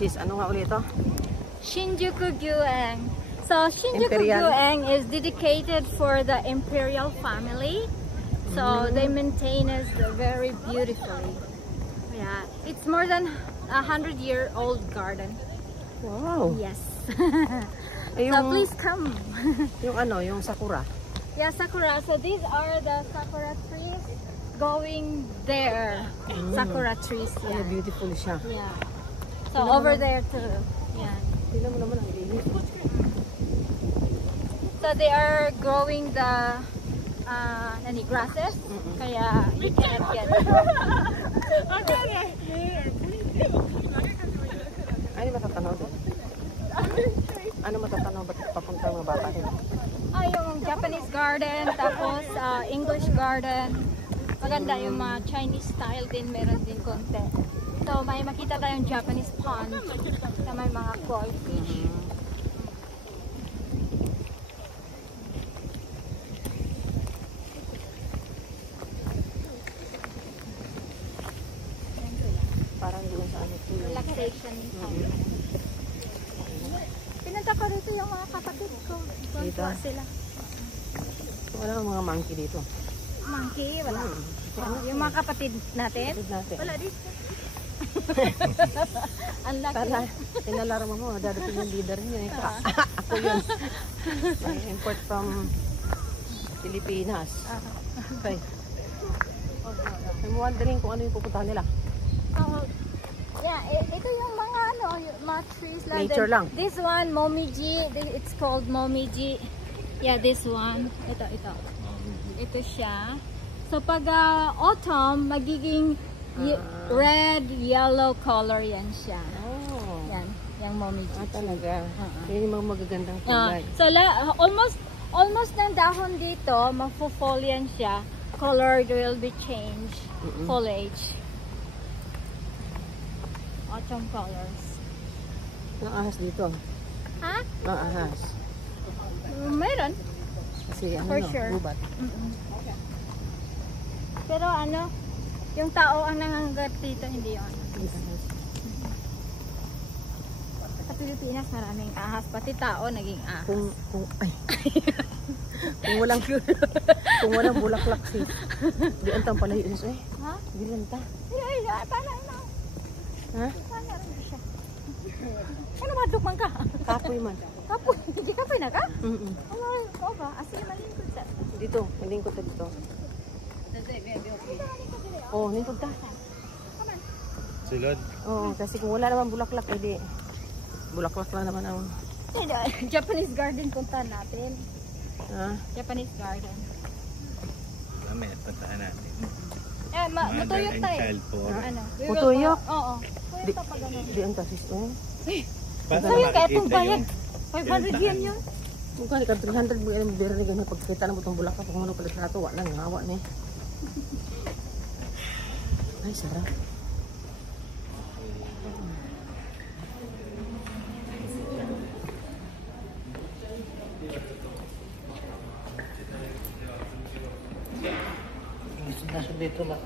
Sis, ano nga ulit ito? Shinjuku Gyoeng. So Shinjuku Gyoeng is dedicated for the imperial family. So they maintain it very beautifully. Yeah, it's more than 100-year-old garden. Wow. Yes. Ay, So please come. Yung ano, yung sakura. Yeah, sakura. So these are the sakura trees going there. Sakura trees. Ay, Yeah. beautiful siya. Yeah. So over there too. Yeah. Tingnan mo naman ang linis. So they are growing the grasses. Kaya you cannot get it. Ano matatanaw doon? Ano matatanaw? Ba't papunta mga bata din? Yung Japanese garden, tapos English garden. Maganda yung mga Chinese style din, meron din konti. So may makita tayong Japanese pond na may mga koi fish. Parang doon sa ano ito. Relaxation. Pinunta ko rito yung mga kapatid ko. Dito? Sila. Wala nang mga monkey dito. Monkey, wala. Yung mga kapatid natin? Wala dito. Ang laki. Tara, inalarma mo, dadating yung leader niya. Ako yun. May import from Pilipinas. Okay. I'm wondering kung ano yung pupuntahan nila. Yeah, ito yung mga yung mga trees lang. Nature lang. This one, Momiji. It's called Momiji. Yeah, this one. Ito. Ito siya. So pag autumn, magiging red, yellow color yan siya. Oh. Yan, yung Momiji. Talaga. Yan yung mga magagandang kulay. So almost ng dahon dito, magfo-fall yan siya. Color will be changed. Foliage. Autumn colors. Ang ahas dito. Ha? Ang ahas. Meron. Kasi ano, For sure. gubat. Pero yung tao ang nangangagat dito, hindi yun. Sa Pilipinas, maraming ahas. Pati tao, naging ahas. Kung walang bulaklak si di antang pala yun eh. Ha? Di lanta. Ay, paano ina? Ha? Paano rin siya? Ano madukman ka? Kapoy man. Kapoy? Hindi kapoy na ka? Oo ba? Asli malingkod sa. Dito, malingkod ta dito. Oh, lingkod ta. Sulod? Oo, kasi kung wala naman bulaklak, edi bulaklak lang naman ang Japanese garden punta natin. ha? Japanese garden. Mamaya, puntaan natin. Matuyok tayo. Child for. Matuyok? Oo. Matuyok pa ganun. Di ang tasis to. Sa'yo kaya itong bayad. 500 yen yun. Mukha ka 300 mo yung bira ni ganyan pagkita na mo itong bulaklak kung ano pala sa ato, wala nang hawa ni. Ay, sarap. Nasa dito lang.